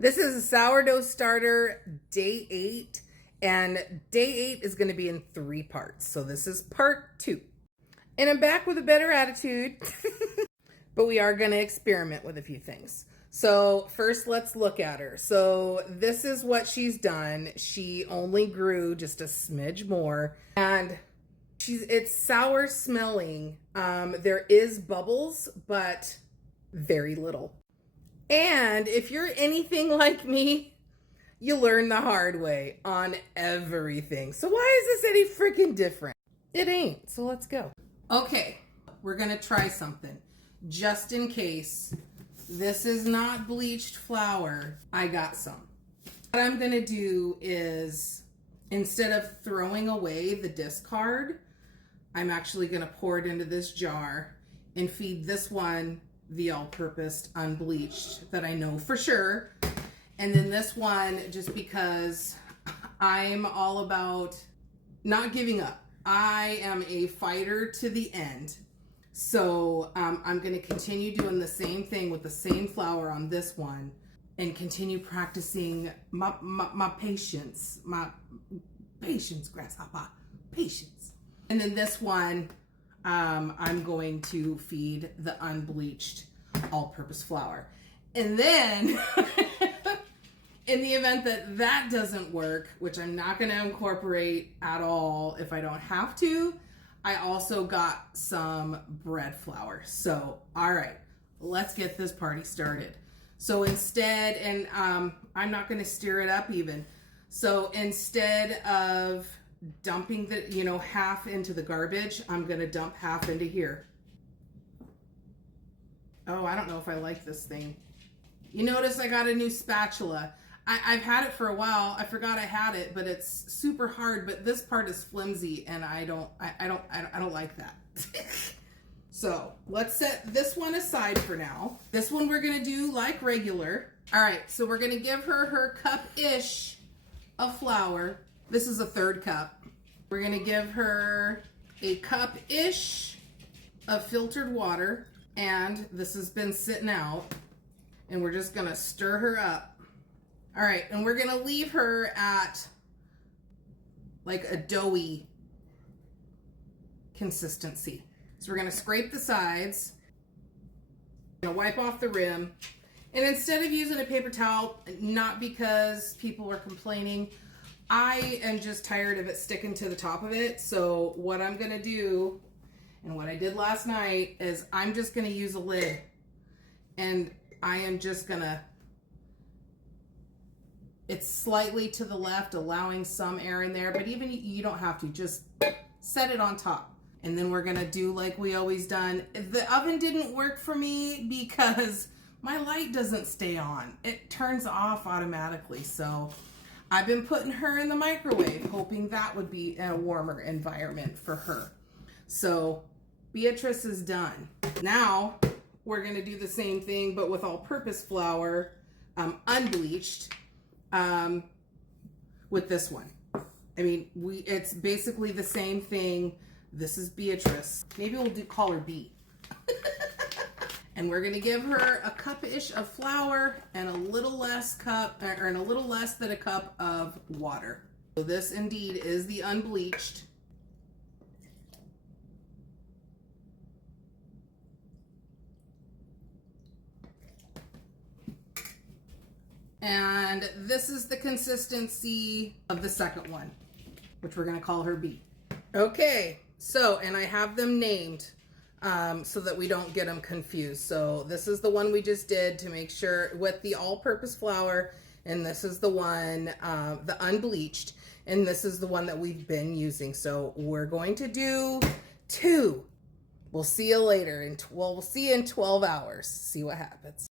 This is a sourdough starter, day 8, and day 8 is going to be in 3 parts. So this is part 2. And I'm back with a better attitude, but we are going to experiment with a few things. So first, let's look at her. So this is what she's done. She only grew just a smidge more, and it's sour smelling. There is bubbles, but very little. And if you're anything like me, you learn the hard way on everything. So why is this any freaking different? It ain't. So let's go. Okay, we're gonna try something. Just in case this is not bleached flour, I got some. What I'm gonna do is, instead of throwing away the discard, I'm actually gonna pour it into this jar and feed this one the all-purpose unbleached that I know for sure. And then this one, just because I'm all about not giving up. I am a fighter to the end. So I'm going to continue doing the same thing with the same flour on this one and continue practicing my patience, grasshopper, patience. And then this one, I'm going to feed the unbleached all-purpose flour. And then in the event that that doesn't work, which I'm not going to incorporate at all if I don't have to, I also got some bread flour. So, all right, let's get this party started. So instead, and I'm not going to stir it up even. So instead of dumping the, half into the garbage, I'm going to dump half into here. Oh, I don't know if I like this thing. You notice I got a new spatula. I've had it for a while. I forgot I had it, but it's super hard, but this part is flimsy and I don't like that. So let's set this one aside for now. This one we're going to do like regular. All right, so we're going to give her cup-ish of flour. This is a 1/3 cup. We're going to give her a cup-ish of filtered water. And this has been sitting out. And we're just going to stir her up. All right. And we're going to leave her at like a doughy consistency. So we're going to scrape the sides. Going to wipe off the rim. And instead of using a paper towel, not because people are complaining, I am just tired of it sticking to the top of it. So what I'm going to do, and what I did last night, is I'm just going to use a lid. And I am just going to, it's slightly to the left, allowing some air in there. But even you don't have to. Just set it on top. And then we're going to do like we always done. The oven didn't work for me because my light doesn't stay on. It turns off automatically. So I've been putting her in the microwave, hoping that would be a warmer environment for her. So Beatrice is done. Now we're going to do the same thing, but with all-purpose flour, unbleached, with this one. I mean, it's basically the same thing. This is Beatrice. Maybe we'll call her B. And we're going to give her a cup-ish of flour and a little less than a cup of water. So this indeed is the unbleached. And this is the consistency of the second one, which we're going to call her B. Okay, so, and I have them named so that we don't get them confused. So this is the one we just did to make sure with the all-purpose flour, and this is the one, the unbleached, and this is the one that we've been using. So we're going to do 2. We'll see you later. We'll see you in 12 hours. See what happens.